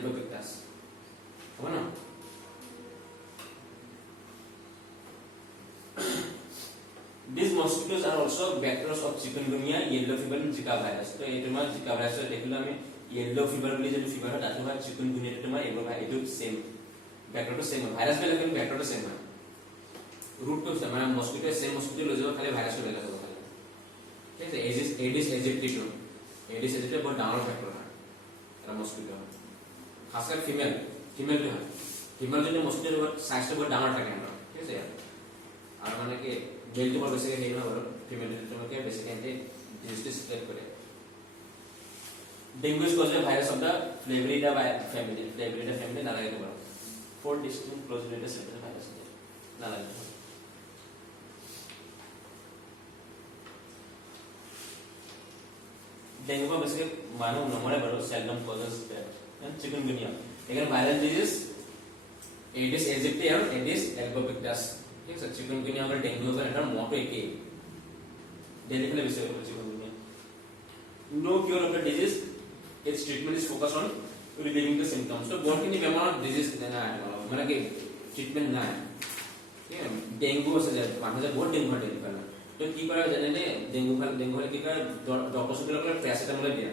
Albopictus হ'ব না These mosquitoes are also vectors of chikungunya, yellow fever and Zika virus. तो ये तुम्हारा Zika virus तो देखो ना मैं yellow fever वाली जो fever है ताकि तुम्हारा chikungunya तो तुम्हारा ये भाई ये same vector तो same है virus में लेकिन vector तो same है root तो same है mosquito same mosquito लो जो खाली virus को लेकर तो खाली ठीक है Aedes aegypti तो Aedes aegypti बहुत downward vector है तो mosquito खासकर female जो है female जो mosquito बहुत size तो बहुत downward रखेंगे ना ठीक है और माने कि मेल तो बहुत बेसिक है ना और फीमेल तो क्या बेसिक है डिजीज स्प्रेड करे dengue is caused by virus of the Flaviviridae family ना लगे तो four distinct closely related separate virus ना लगे डेंगू का बेसिक मानो नंबर है बरो seldom causes that chikungunya again viral disease Aedes aegypti और एडिस एल्बोपिक्टस ठीक है चिकनगुनिया और डेंगू का एंटर मोटो एक ही डेली के विषय है chikungunya no cure of the disease its treatment is focus on relieving the symptoms तो बहुत की बेमार डिजीज ना है मतलब कि ट्रीटमेंट ना है ठीक है डेंगू से मानो से बहुत डेंगू है करना तो की करे जाने ने डेंगू वाले की करे डॉक्टर से बोला पैरासिटामोल दिया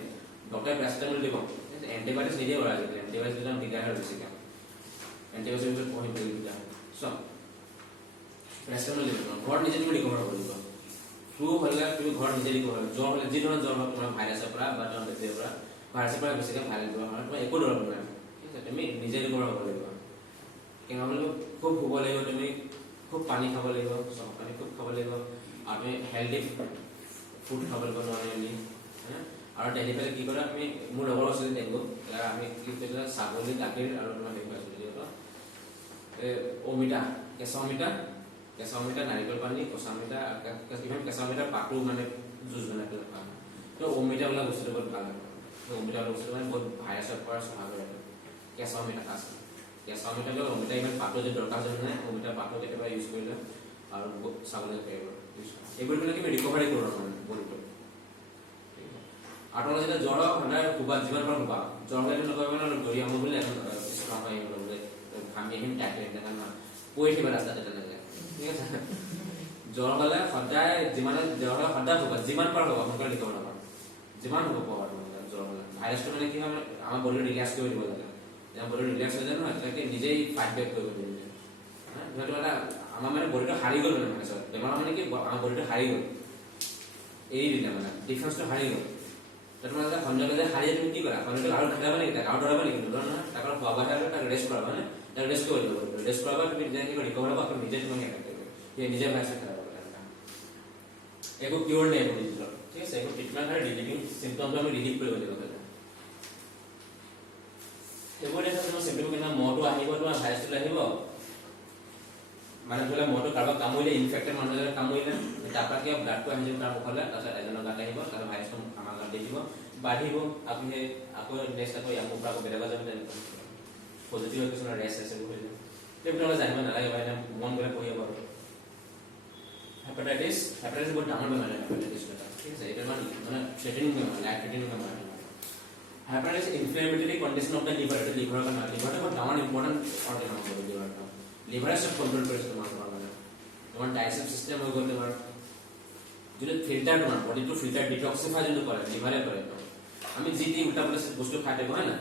डॉक्टर पैरासिटामोल देबो एंटीबायोटिक्स नहीं दिया बोला एंटीबायोटिक्स देना दिखा है बेसिक एंटीबायोटिक्स में पॉइंट दिया सो पैरासिटामोल देबो घर निजे তুমি রিকভার কৰিবা ফ্লু হলে তুমি ঘৰ নিজে ৰিকভাৰ জ্বৰ হলে যি ধৰণৰ জ্বৰ হয় তোমাৰ ভাইৰাছৰ পৰা বা তোমাৰ বেক্টেৰিয়াৰ পৰা ভাইৰাছৰ পৰা বেছিকৈ ভাইৰাল হোৱা হয় তোমাৰ একো ডৰ নহয় ঠিক আছে তুমি নিজে ৰিকভাৰ হ'ব লাগিব কেনেকৈ খুব শুব লাগিব তুমি খুব পানী খাব লাগিব সব পানী খুব খাব লাগিব আৰু তুমি হেলদি ফুড খাব লাগিব নৰ্মেলি আৰু ডেইলি ফেলে কি কৰা আমি মোৰ লগৰ আছে ডেংগু আমি কি কৰিলা ছাগলী গাখীৰ আৰু তোমাৰ ডেংগু আছে অমিতা কেঁচা অমিতা নাৰিকল পানী কেঁচা অমিতা কেঁচা অমিতা পাতু মানে জুচ বনাই পেলাই খাওঁ তো অমিতা বোলা বস্তুটো বহুত ভাল হয় অমিতা বোলা বস্তুটো মানে বহুত ভাইৰাছৰ পৰা সহায় কৰে কেঁচা অমিতা খাচ কেঁচা অমিতা লৈ অমিতা ইমান পাতু যে দৰকাৰ যেন নাই অমিতা পাতু কেতিয়াবা ইউজ কৰিলে আৰু ছাগলী গাখীৰ এইবোৰ মানে কি ৰিকভাৰী কৰোঁ মানে বডিটো আৰু যেতিয়া জ্বৰ সদায় শুবা যিমান পাৰ শুবা জ্বৰ হ'লে নকৰিব না দৰি আহোঁ বুলি এখন ষ্ট্ৰং হৈ আহিব বোলে ঘামি আহিম টাইট দেখা না পৰি থাকিব ৰাস্তাতে তেনেকৈ ঠিক আছে জ্বৰ হ'লে সদায় যিমান জ্বৰ হ'লে সদায় শুবা যিমান পাৰ হ'ব সোনকালে ৰিকভাৰ হ'ব যিমান হ'ব পাব জ্বৰ হ'লে ভাইৰাছটো মানে কি হয় আমাৰ বডি ৰিলেক্স কৰি দিব লাগে যেতিয়া বডি ৰিলেক্স হৈ যায় নহয় তেতিয়া নিজেই ফাইট বেক কৰিব দিয়ে ধৰক এটা আমাৰ মানে বডিটো হাৰি গ'ল মানে বেমাৰ মানে কি আমাৰ বডিটো হাৰি গ'ল এৰি দিলে মানে ডিফেন্সটো হাৰি গ'ল তোমালোকে সন্ধিয়ালৈ হাৰিয়ে তুমি কি কৰা সন্ধিয়ালৈ আৰু খেলাব নেকি তাক আৰু দৌৰাব নেকি দৌৰা নহয় তাক খোৱা বোৱা তাক ৰেষ্ট কৰাবা মানে তাক ৰেষ্ট কৰিব লাগিব ৰেষ্ট কৰাবা তুমি যেনেকৈ ৰিকভাৰ হ'ব আকৌ নিজে তোমাক এটাক কৰিব নিজে ভাইৰাছ খেলাব একো কিয়ৰ নাই বুজিলোঁ ঠিক আছে একো ট্ৰিটমেণ্ট আৰু ৰিলিভিং চিম্পটমটো আমি ৰিলিভ কৰিব লাগিব এইবোৰ দেখা তোমাৰ চিম্পটম কেনেকুৱা মহটো আহিব তোমাৰ ভাইৰাছটো আহিব মানে ধৰি লওক মহটো কাৰোবাক কামুৰিলে ইনফেক্টেড মানুহ এজনে কামুৰিলে তাৰপৰা কিবা ব্লাডটো আহি যাব তাৰ মুখলৈ তাৰপিছত এজনৰ গাত আহিব তাৰপিছত ভাইৰাছটো আমাৰ গাত দেখিব বাঢ়িব আপুনি আকৌ নেক্সট আকৌ ইয়াৰ পৰা আকৌ বেলেগ এজন পজিটিভ কিছুমান ৰেছ আছে হৈ যায় সেইবিলাক জানিব নালাগে বা মন গ'লে পঢ়িব পাৰোঁ হেপাটাইটিছ বহুত ডাঙৰ বেমাৰ হেপাটাইটিছ ঠিক আছে এইটো মানে থ্ৰেটেনিং বেমাৰ লাইফ থ্ৰেটেনিং বেমাৰ hepatitis inflammatory condition of the liver লিভাৰৰ কাৰণে লিভাৰটো বহুত ডাঙৰ ইম্পৰ্টেণ্ট অৰ্গেন হ'ব লিভাৰটো লিভাৰে সব কন্ট্रोल কৰিছে তোমাৰ মানে তোমাৰ ডাইজেষ্টিভ সিস্টেম হৈ গ'ল তোমাৰ যদি ফিল্টাৰ তোমাৰ বডিটো ফিল্টাৰ ডিটক্সিফাই যদি কৰে লিভাৰে কৰে আমি যি টি উল্টা পুল্টা বস্তু খাই থাকো হয় না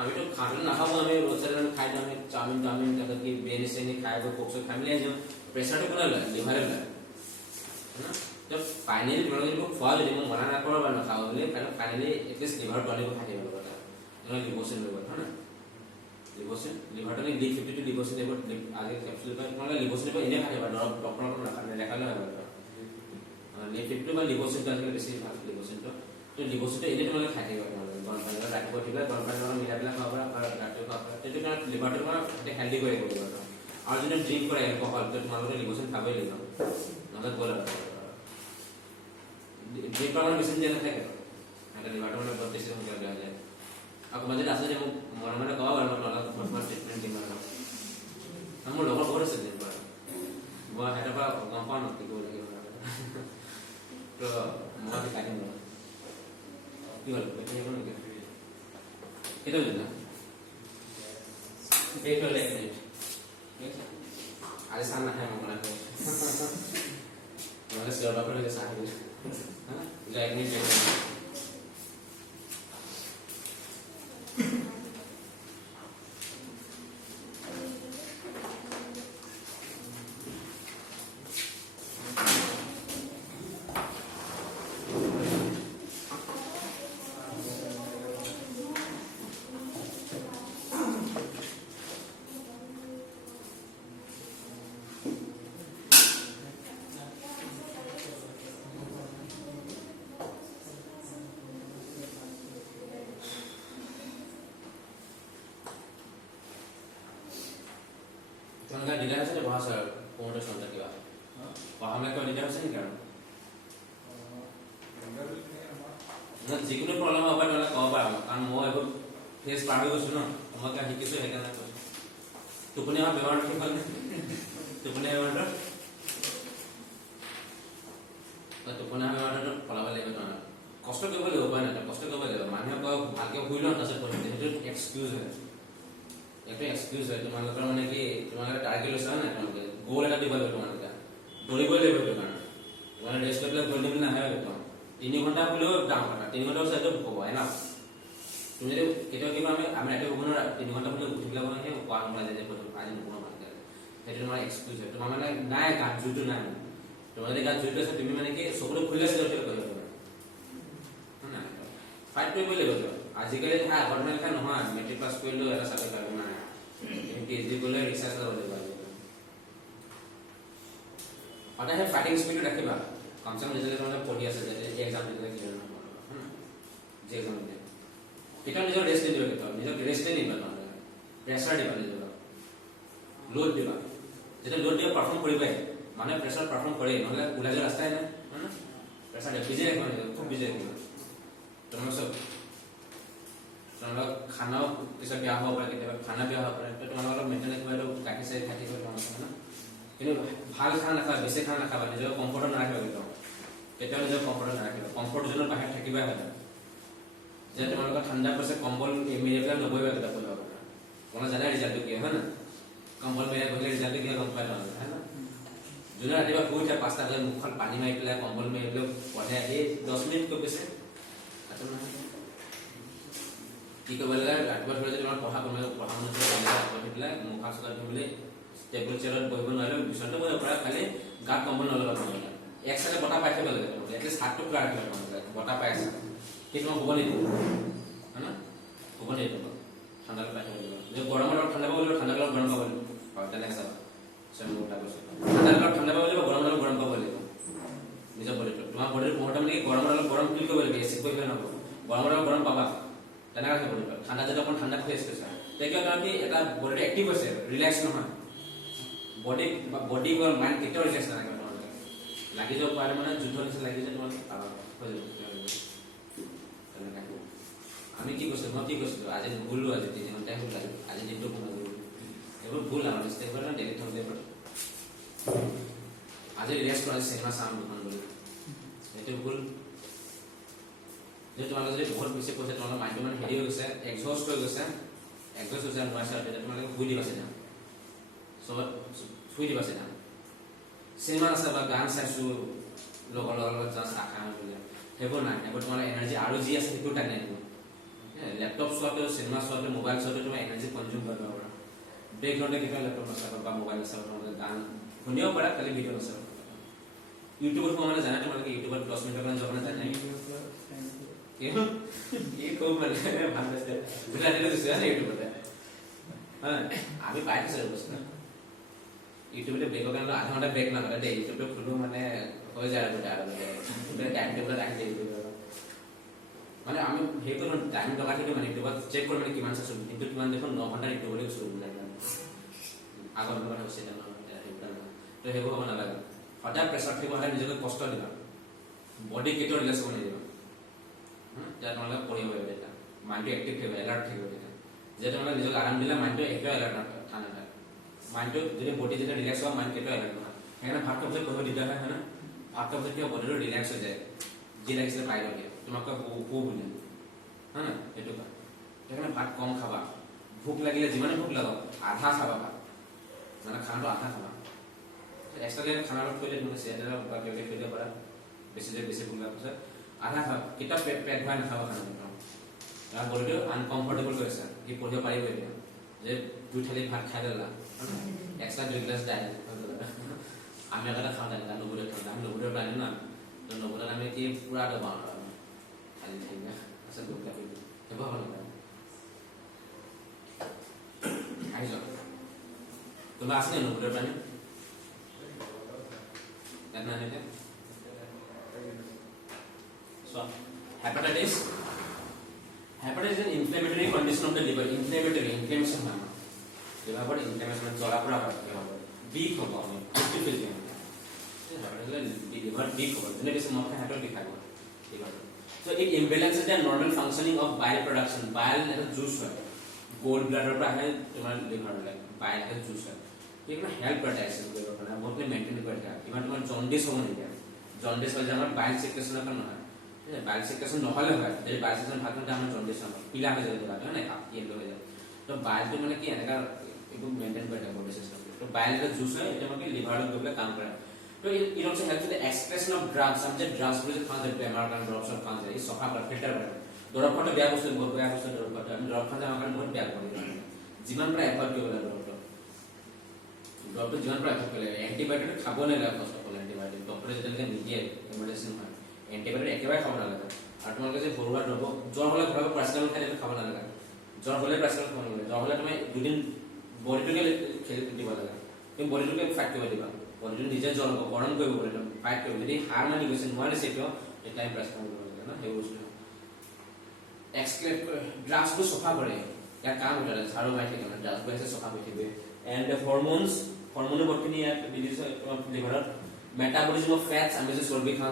আমি তো খানা নাখাব আমি রোজের খাই আমি চাউমিন তারপর কি বিরিয়ানি সেনি খাই কোকস খাই মিলে যাও প্রেসারটা কোন লাগে লিভারে লাগে না তো ফাইনালি তোমাকে যদি খোৱা যদি মই মনা না করো বা না খাও বলে কারণ ফাইনালি এটলিস্ট লিভার টনিক খাই দিব কথা তোমার লিভোসিন লব হয় না লিভোসিন লিভার টনিক D52 লিভোসিন এবার আগে ক্যাপসুল বা তোমার লিভোসিন বা এনে খাই বা ডক্টর না দেখালে হয় D52 বা লিভোসিন টা আসলে বেশি ভালো লিভোসিন তো লিভোসিনটা এনে তোমাকে খাই দিব গৰম পানী ৰাতিপুৱা উঠিলে গৰম পানী মিলাই পেলাই খাব পাৰা ৰাতিপুৱা খাব সেইটো কাৰণে লিভাৰটো তোমাৰ হেল্ডি কৰি ৰাখিব লাগিব আৰু যদি ড্ৰিংক কৰে এলকহল তো তোমালোকে লিভোসিন খাবই লাগিব নহ'লে গ'ল ড্ৰিংক কৰা মানে বেছি দিয়া নাথাকে এটা লিভাৰটো মানে বহুত বেছি সোনকালে বেয়া হৈ যায় আকৌ মাজতে আছে যে মোক মনে মনে কোৱা বাৰু তোমাৰ ট্ৰিটমেণ্ট দিম আৰু মোৰ লগৰ বহুত আছে ড্ৰিংক কৰা মই সিহঁতৰ পৰা গম পাওঁ ন কি কৰিব লাগিব তো মই শিকাই দিম কি হ'ল কেইটা বুজিলা ব্ৰেক ল'লে 1 মিনিট আজি চাহ নাখায় মই বনাই নহ'লে চিঞৰ বাখৰ হৈ চাহ খাই হা 1 মিনিট ব্ৰেক তোমালোকে দিলে আছে বহা ছাৰ কোনটো সন্তান কিবা পঢ়ামে কই দিলে আছে নেকি আৰু যিকোনো প্ৰব্লেম হ'ব পাৰে নহ'লে ক'ব পাৰা কাৰণ মই এইবোৰ ফেচ পাৰ হৈ গৈছোঁ ন তোমালোকে শিকিছোঁ সেইকাৰণে কৈছোঁ টোপনি আমাৰ বেমাৰ ঠিক হ'ল টোপনি বেমাৰটো পলাব লাগিব নহয় কষ্ট কৰিব লাগিব উপায় নাই কষ্ট কৰিব লাগিব মানুহে কয় ভালকৈ শুই লওঁ তাৰপিছত পঢ়িম সেইটো এক্সকিউজ হয় এটা এক্সকিউজ হয় তোমালোকৰ মানে কি তোমালোকে টাৰ্গেট লৈছা না তোমালোকে গোল এটা দিব লাগিব তোমালোকে দৌৰিবই লাগিব তোমালোকে তোমালোকে ৰেষ্ট লৈ পেলাই দৌৰি নাহে একদম 3 ঘণ্টা শুলেও ডাঙৰ কথা 3 ঘণ্টা চাইটো হ'ব হয় না তুমি যদি কেতিয়াবা আমি ৰাতি শুব নোৱাৰা 3 ঘণ্টা শুলে উঠি পেলাই মানে কোৱা নোলাই যে আজি নুশুনো ভালকৈ সেইটো তোমাৰ এক্সকিউজ হয় তোমাৰ মানে নাই গাত জুইটো নাই তোমাৰ যদি গাত জুইটো আছে তুমি মানে কি চকুটো খুলি আছে উঠি কৰিব পাৰিবা না ফাইট কৰিব লাগিব আজিকালি আগৰ দিনৰ নহয় মেট্ৰিক পাছ কৰিলেও এটা চাকৰি পাব নাই PhD কৰিলে ৰিচাৰ্চ কৰিব লাগিব সদায় ফাইটিং স্পিৰিট ৰাখিবা কমচম নিজে মানে পঢ়ি আছে যে এক্সাম দিলে ক্লিয়াৰ নহ'ব যে এক্সাম দিয়ে কেতিয়াও নিজৰ ৰেষ্ট দিব কেতিয়াও নিজৰ ৰেষ্টে নিবা নহ'লে প্ৰেছাৰ দিবা নিজৰ লোড দিবা যেতিয়া লোড দিয়া পাৰফৰ্ম কৰিবাই মানে প্ৰেছাৰ পাৰফৰ্ম কৰে নহ'লে ওলাই যোৱা ৰাস্তাই নাই মানে প্ৰেছাৰ দিয়া বিজি ৰাখিবা খুব বিজি ৰাখিবা তোমাৰ চব তোমালোক খানাও পিছত বেয়া হ'ব পাৰে কেতিয়াবা খানা বেয়া হ'ব পাৰে তোমালোকৰ মেইনটেইন ৰাখিবা এইটো গাখীৰ চাই খাই থাকিব তোমালোকে কিন্তু ভাল খানা নাখাবা বেছি খানা নাখাবা নিজৰ কমফৰ্টত নাৰাখিবা কেতিয়াও নিজৰ কমফৰ্টত নাৰাখিবা কমফৰ্ট জোনৰ বাহিৰত থাকিবাই হয় যে তোমালোকৰ ঠাণ্ডা পৰিছে কম্বল মেৰিয়াই পেলাই নবহিবা কেতিয়া পঢ়িব কাৰণে তোমালোকে জানাই ৰিজাল্টটো কি হয় না কম্বল মেৰিয়াই বহিলে ৰিজাল্টটো কি গম পাই তোমালোকে হয় না যোনে ৰাতিপুৱা শুই উঠে 5টা বজাত মুখখন পানী মাৰি পেলাই কম্বল মেৰিয়াই পেলাই পঢ়ে এই 10 মিনিট কৈ পিছে কি কৰিব লাগে ৰাতিপুৱা ধৰি যদি তোমাৰ পঢ়া শুনা পঢ়ি পেলাই মুখা চোকা ধুবলৈ টেবুল চেয়াৰত বহিব নোৱাৰিলে বিচনাতে বহিব পাৰা খালি গাত কম্বল নল'বা তোমালোকে এক চাইডে বতাহ পাই থাকিব লাগে তোমালোকে এটলিষ্ট হাতটো খোলা ৰাখিব তোমালোকে বতাহ পাই আছে সেই তোমাক শুব নিদিব হয় না শুব নিদিব ঠাণ্ডাটো পাই থাকিব লাগিব যদি গৰমৰ লগত ঠাণ্ডা পাব লাগিব ঠাণ্ডা লগত গৰম পাব লাগিব হয় তেনেকৈ চাবা মোৰ কথা কৈছোঁ ঠাণ্ডা লগত ঠাণ্ডা পাব লাগিব গৰমৰ লগত গৰম পাব লাগিব নিজৰ বডিটো তোমাৰ বডিৰ পোহৰটা মানে গৰমৰ লগত গৰম ফিল কৰিব লাগিব এচিড কৰি পেলাই নহ'ব গৰমৰ লগত গৰম পাবা তেনেকৈ ৰাখিব লাগিব ঠাণ্ডা যদি অকণ ঠাণ্ডা ফেচ কৰিছা তেতিয়া কাৰণ কি এটা বডিটো এক্টিভ হৈছে ৰিলেক্স নহয় বডি মাইণ্ড কেতিয়াও ৰিলেক্স নাথাকে তোমালোকে লাগি যাব পাৰে মানে যুদ্ধ নিচিনা লাগি যায় তোমালোকে হৈ যাব তেনেকৈ আমি কি কৈছিলোঁ মই কি কৈছিলোঁ আজি নুশুলোঁ আজি 3 ঘণ্টাই শুল আজি দিনটো শুনো এইবোৰ ভুল আমাৰ মিষ্টেক কৰে ডেইলি থ'লে আজি ৰিলেক্স কৰা চিনেমা চাম দুখন বুলি সেইটো ভুল যে তোমালোকে যদি বহুত বেছি কৈছে তোমালোকৰ মাইণ্ডটো মানে হেৰি হৈ গৈছে এক্সহষ্ট হৈ গৈছে নোৱাৰিছে তেতিয়া তোমালোকে শুই দিবা চিনেমা চবত শুই দিবা চিনেমা চিনেমা আছে বা গান চাইছোঁ লগৰ লগত জাষ্ট আশা বোলে সেইবোৰ নাই সেইবোৰ তোমাৰ এনাৰ্জি আৰু যি আছে সেইটো টানি আনিব লেপটপ চোৱাটো চিনেমা চোৱাটো মোবাইল চোৱাটো তোমাৰ এনাৰ্জি কনজিউম কৰিব পাৰা ব্ৰেক লওঁতে কেতিয়াবা লেপটপ নাচাবা বা মোবাইল নাচাবা তোমালোকে গান শুনিব পাৰা খালি ভিডিঅ' নাচাবা ইউটিউবত সোমোৱা মানে জানা তোমালোকে ইউটিউবত 10 মিনিটৰ কাৰণে যাব জানা কি খুব মানে ভাল আছে বুঝা দিলে দিছে না ইউটিউবতে হ্যাঁ আমি পাইছো বস্তু ইউটিউবতে ব্রেক কাৰণে আধা ঘণ্টা ব্ৰেক না কৰে ইউটিউবতে খুলো মানে হৈ যায় আৰু টাইম টেবল ৰাখি দিব মানে আমি হেই কৰিব টাইম লগাই দিলে মানে ইউটিউবত চেক কৰি মানে কিমান চাইছো কিন্তু কিমান দেখোন 9 ঘণ্টা ইউটিউবতে গৈছো আগৰ কথা হৈছে না তো হেব হ'ব নালাগে সদায় প্ৰেছাৰ থাকিব হ'লে নিজকে কষ্ট দিবা বডি কেতিয়াও ৰিলেক্স হ'ব নিদিবা তেতিয়া তোমালোকে পঢ়িব পাৰিবা তেতিয়া মাইণ্ডটো এক্টিভ থাকিব এলাৰ্ট থাকিব তেতিয়া যেতিয়া তোমালোকে নিজক আৰাম দিলে মাইণ্ডটো একেবাৰে এলাৰ্ট ঠাণ্ডা থাকে মাইণ্ডটো যদি বডি যেতিয়া ৰিলেক্স হয় মাইণ্ড কেতিয়াও এলাৰ্ট নহয় সেইকাৰণে ভাত খোৱাৰ পিছত পঢ়িব দিগদাৰ হয় না ভাত খোৱাৰ পিছত কিয় বডিটো ৰিলেক্স হৈ যায় যি লাগিছিলে পাই লগে তোমাক কো বুলি হয় না সেইটো সেইকাৰণে ভাত কম খাবা ভোক লাগিলে যিমানে ভোক লাগক আধা খাবা ভাত মানে খানাটো আধা খাবা এক্সট্ৰা খানাটো থৈলে তুমি চেয়াৰ বা কেলে থৈ দিব পাৰা বেছি ভোক লাগাৰ পিছত আধা খাবা কিতাপ পেট ভৰাই নাখাবা খানাটো তাৰ বডিটো আনকমফৰ্টেবল হৈ আছে কি পঢ়িব পাৰিব এতিয়া যে দুই থালি ভাত খাই দিলা এক্সট্ৰা 2 গ্লাছ ডাইল আমি এটা খাওঁ তেনেকা নবুৰে খাওঁ আমি নবুৰে প্লান না তো নবুৰে আমি কি পুৰা দবাও খালি থাকিবা আছে ভোক লাগিব হেবা হ'ল আহি যাও তুমি আসনে নবুৰে plan That's not it. So, hepatitis is an inflammatory condition of the liver. Inflammation है ना. लिवर पर inflammation चला पड़ा करते हैं. Weak होगा हमें. Active फील करेंगे. Liver weak होगा. जिन्हें किसी मौके हेपेटाइटिस दिखाएगा. Liver. So it imbalances the normal functioning of bile production. Bile है तो juice है. Gallbladder पर है तुम्हारा liver है. Bile है juice है. ये ना हेल्प करता है इसको करना बहुत में मेंटेन करता है इवन तुम्हारा जॉन्डिस हो नहीं है जॉन्डिस वाले जब बाइल सेक्रेशन ना करना है बाइल सेक्रेशन न होले है जब बाइल सेक्रेशन भाग में हमें जॉन्डिस ना पीला में जरूरत है ना आप ये लोग तो बाइल तो मैंने किया ना इसको मेंटेन करता है बॉडी सिस्टम तो बाइल का जूस है ये मतलब लिवर के ऊपर काम कर रहा है तो it also helps with the excretion of drugs some drugs which Khan say American drugs और खान से ये सोखा कर फिल्टर कर दौरा फटो ब्याग उससे बहुत ब्याग उससे दौरा फटो हम ड्रग खान से हमारे बहुत ब्याग पड़ी जीवन पर एफर्ट क्यों लगा डॉक्टर जीवन पर एफर्ट करे एंटीबायोटिक खाबो नहीं लगा first of all antibiotic doctor যেটা নিদিয়ে মেডিসিন হয় এন্টিবায়োটিক একেবারে খাব না লাগে আর তোমালোকে যে ঘৰুৱা দ্ৰৱ জ্বৰ হলে ঘৰৰ প্যাৰাসিটামল খালে খাব না লাগে জ্বৰ হলে প্যাৰাসিটামল খাব লাগে জ্বৰ হলে তুমি দুদিন বডিটোকে খেলি দিব লাগে তুমি বডিটোকে ফাইট কৰিব দিবা বডিটো নিজে জ্বৰ গৰম কৰিব বডিটো ফাইট কৰিব যদি হাৰ মানি গৈছে নোৱাৰে সেটো এটা প্যাৰাসিটামল দিব লাগে না সেই বস্তু এক্সক্লেট ড্ৰাগছটো সফা কৰে ইয়াৰ কাম কৰে ঝাড়ু মাৰি থাকে না ড্ৰাগছ বেছে সফা কৰি দিবে এন্ড দ্য হৰমোনস হৰমোনে বৰ্তনি ইয়াত ডিজিজ লিভাৰত मेटाबॉलिज्म ऑफ फैट्स আমি যে চর্বি খাও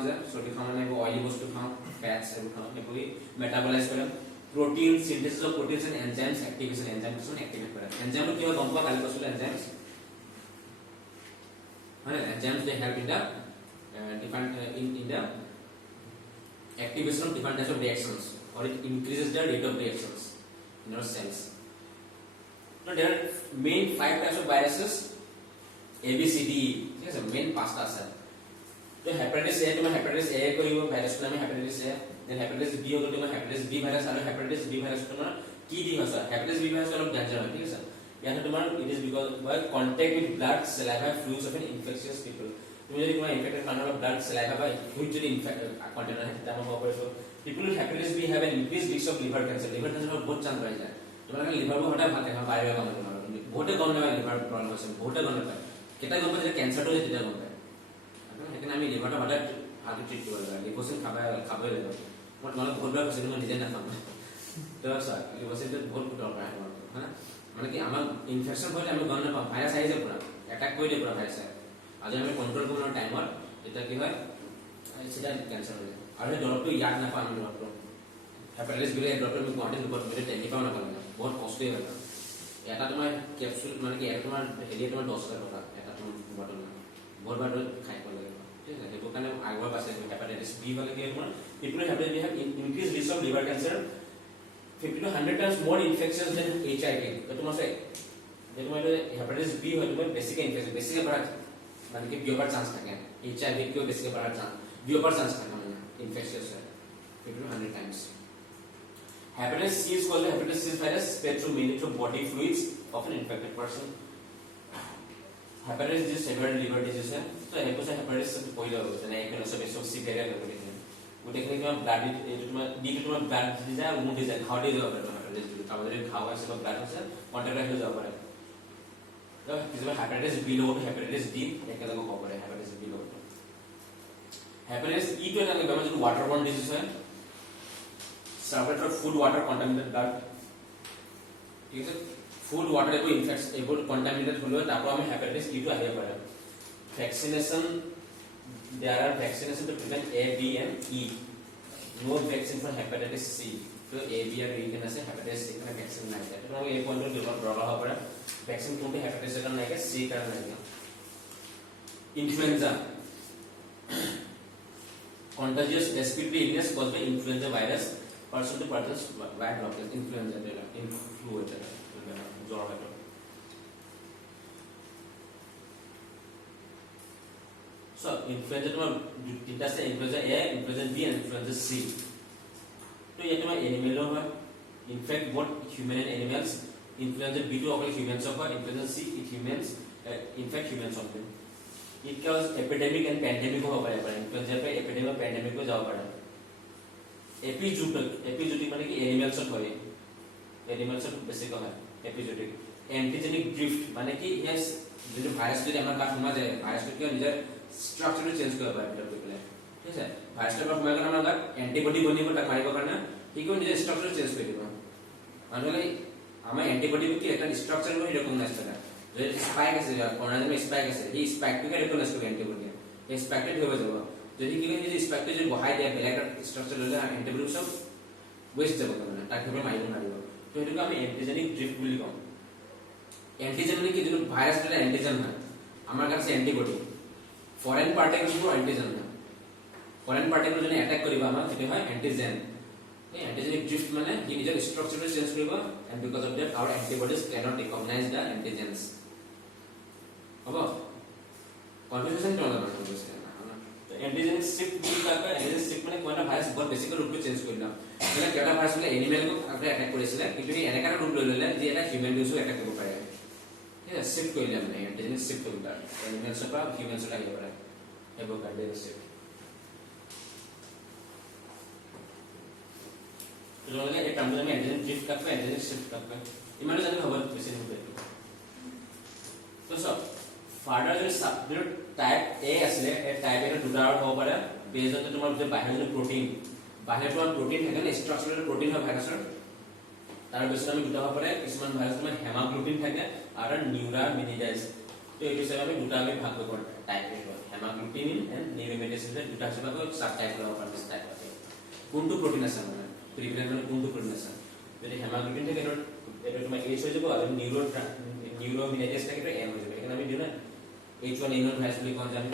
মানে অয়েলি বস্তু খাও ফ্যাটস এগুলো খাও এগুলি মেটাবলাইজ করে protein synthesis of proteins and enzymes activation activate করে এনজাইম কি হয় গম্পা কালি বস্তু এনজাইমস মানে enzymes they help in the different in the activation of different types of reactions or it increases the rate of reactions in our cells. Now there are main 5 types of viruses A B C D E ठीक है main पांचटा है तो hepatitis ए तो hepatitis A को यो virus नाम hepatitis A then hepatitis B हो तो हेपेटाइटिस बी वायरस और हेपेटाइटिस बी वायरस तुम्हारा की दी है सर हेपेटाइटिस बी वायरस অলপ डेंजर है ठीक है सर यानी तुम्हारा it is because by contact with blood saliva fluids of an infectious people তুমি যদি কোনো ইনফেক্টেড মানুহ ব্লাড সলাইভা বা ফ্লুইড যদি ইনফেক্টেড কন্টেনার থাকে তার মধ্যে operation people with hepatitis B have an increased risk of liver cancer বহুত চান্স পাই যায় তোমার লিভার কো হঠাৎ ভাতে খাওয়া বাইরে কাম তোমার বহুতে গম না লিভার প্রবলেম আছে বহুতে গম না কেটা গম পাই ক্যান্সার তো যেটা গম পাই এখন আমি লিভারটা হঠাৎ ভাতে ট্রিট কৰিব লাগে লিপোসিন খাবই লাগে মই তোমাক বহুত বাৰ কৈছো মই নিজে নাখাম তো স্যাৰ লিপোসিনটো বহুত দৰকাৰ হয় মানে কি আমাৰ ইনফেকশন হলে আমি গম নাপাম ভাইৰাস আহি যায় পুৰা অ্যাটাক কৰি দিয়ে পুৰা ভাইরাস आज আমি কন্ট্রোল করব টাইমার এটা কি হয় সেটা ক্যান্সার হয় আর এই ডক্টর ইয়াদ না পান ডক্টর হেপাটাইটিস বি ডক্টর আমি কোয়ান্টিটি রিপোর্ট মেরে টেলি পাও না পালে বহুত কষ্টই হয় এটা তোমার ক্যাপসুল মানে কি এটা তোমার হেলিয়া তোমার 10 টাকা এটা তোমার বটল না বহুত বার খাই পড়ে লাগে ঠিক আছে তো কারণে আগর পাশে হেপাটাইটিস বি বলে কি তোমার people with hepatitis B have increased risk of liver cancer 50 to 100 times more infectious than HIV তো তোমার সে যে তোমার হেপাটাইটিস বি হয় তোমার বেসিক ইনফেকশন বেসিক বড় মানে कि बियोपर चांस থাকে HIV को बेसिक बड़ा चांस बियोपर चांस থাকে মানে ইনফেকশাস है 50 to 100 times hepatitis C is called hepatitis C virus spread through mainly through body fluids of an infected person hepatitis is several liver disease है तो hepatitis से पहिला हो जाने एक नसे बेसो सिवियर हो गए वो देखने के ब्लड डी के तुम्हारा ब्लड डिजीज है वो डिजीज खाओ दे जाओ hepatitis আমাদের খাওয়া আছে বা ব্লাড আছে কন্টাক্ট হয়ে যাবে तो किसी में हेपेटाइटिस बी लो हेपेटाइटिस डी एक अलग को कवर है हेपेटाइटिस बी लो हेपेटाइटिस ई तो अलग है जो वाटर बॉर्न डिजीज है सर्वेट of food water contaminated blood ठीक है फूड वाटर को इन्फेक्शन एबो कंटामिनेटेड হলো তারপর আমি হেপাটাইটিস ই তো আইয়া পারে vaccination there are vaccination to prevent A B and E no vaccine for hepatitis C तो ए बी और ई के से हेपाटाइटिस सी का वैक्सीन नहीं है तो ये पॉइंट पर ड्रॉ हो पड़ा वैक्सीन कोणते हेपाटाइटिस का नाही का सी का नाही influenza contagious respiratory illness caused by influenza virus person to person bad droplets influenza influenza জ্বৰ হয় so influenza তোমাৰ তিনটা আছে influenza A influenza B and influenza C তো ইয়াত তোমাৰ এনিমেল হয় infect both human and animals influenza B to অকল humans হয় influenza C it humans infect humans only it cause epidemic and pandemic হ'ব পাৰে influenza पे epidemic pandemic হৈ যাব পাৰে एपिजोटिक माने कि एनिमल्स হয় एनिमल्स बेसिक হয় एपिजोटिक एंटीजेनिक ड्रिफ्ट माने कि यस जो भाइरस যদি আমাৰ গাত সোমা যায় ভাইৰাছটো কি নিজৰ স্ট্ৰাকচাৰটো চেঞ্জ কৰিব পাৰে ভিতৰত গৈ পেলাই ঠিক আছে ভাইৰাছটো সোমাই গ'লে আমাৰ গাত এন্টিবডি বনিব তাক মাৰিবৰ কাৰণে কি কৰিব নিজৰ স্ট্ৰাকচাৰ চেঞ্জ কৰি দিব মানে আমাৰ এন্টিবডি কি এটা স্ট্ৰাকচাৰ লৈ ৰেকগনাইজ কৰে যে স্পাইক আছে কোনাজমে স্পাইক আছে এই স্পাইকটোকে ৰেকগনাইজ কৰে এন্টিবডি এই স্পাইকটো হৈ যাব যদি কি যে স্পাইকটো যদি বহাই দিয়ে বেলেগ স্ট্ৰাকচাৰ লৈ এন্টিবডি সব ওয়েস্ট যাব মানে তাক হেবে মাৰিব তো এটোকে আমি এন্টিজেনিক ড্রিফট বুলি কওঁ এন্টিজেন মানে কি যোন ভাইরাস এটা এন্টিজেন হয় আমাৰ কাছে এন্টিবডি ফৰেন পাৰ্টিকলবোৰ এন্টিজেন হয় ফৰেন পাৰ্টিকল যদি অ্যাটাক কৰিব আমাক সেইটো হয় এন্টিজেন এই এন্টিজেনিক ড্ৰিফট মানে কি নিজৰ স্ট্ৰাকচাৰটো চেঞ্জ কৰিব and because of that our antibodies cannot recognize the antigens হ'ব কনফিউজন তো না एंटीजन शिफ्ट भी करता है एंटीजन शिफ्ट মানে কোনটা ভাইরাস বহুত বেসিক্যাল রূপে চেঞ্জ কৰিলা মানে কেটা ভাইৰাস মানে এনিমেল কো আপনি অ্যাটাক কৰিছিল কিন্তু এই এনেকা ৰূপ লৈ ললে যে এটা হিউম্যান ডিউসও অ্যাটাক কৰিব পাৰে ঠিক আছে শিফট কৰিলা মানে এন্টিজেন শিফট কৰিলা এনিমেলছ পৰা হিউম্যানছ লৈ আহিব পাৰে এবোৰ কাৰ্ডিয়াক শিফট তোলগে এই টাৰ্মটো আমি এন্টিজেন শিফট करते हैं एंटीजन शिफ्ट करते हैं ইমানে জানি খবৰ বেছি নহয় তো সব ফাৰ্দাৰ যদি সাবজেক্ট টাইপ A আসলে এই টাইপ এৰ দুটা আৰ হ'ব পাৰে বেজ অন তোমাৰ যে বাহিৰৰ যে প্ৰটিন বাহিৰৰ পৰা প্ৰটিন থাকে না স্ট্ৰাকচাৰেল প্ৰটিন হয় ভাইৰাছৰ তাৰ পিছত আমি দুটা হ'ব পাৰে কিছুমান ভাইৰাছ তোমাৰ হেমাগ্লোবিন থাকে আৰু নিউৰা মিনিডাইজ তো এই বিষয়ে আমি দুটা আমি ভাগ কৰিব টাইপ এ হেমাগ্লোবিন এন্ড নিউৰামিনিডাইজ দুটা হিচাপে সাব টাইপ কৰিব পাৰি টাইপ আছে কোনটো প্ৰটিন আছে মানে প্ৰিভিলেন্ট মানে কোনটো প্ৰটিন আছে যদি হেমাগ্লোবিন থাকে এটা তোমাৰ H হৈ যাব আৰু নিউৰামিনিডাইজ থাকে এটা M হৈ যাব এখানে আমি দিও না H1N1 ভাইরাস বুলি কোন জানি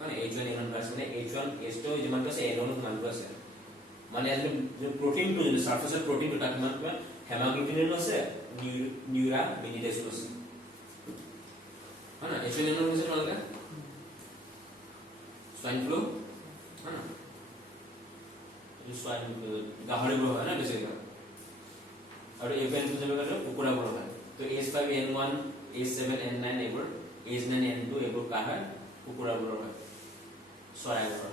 মানে H1N1 ভাইরাস মানে H1H2 যিমানটো আছে N1 মানটো আছে মানে যে প্ৰটিনটো যে সাৰফেসৰ প্ৰটিনটো তাত মান হেমাগ্লোবিন আছে নিউৰা মিনিডাইজ আছে হনা H1N1 হৈছে মানে स्वाइन फ्लू হনা এই स्वाइन গাহৰি বহ হয় না বেছিকৈ আৰু এভেন টু যেবে গলে কুকুৰা বহ হয় তো H5N1 H7N9 এইবোৰ H9N2 এইবোৰ কা হয় কুকুৰাবোৰ হয় চৰাইবোৰ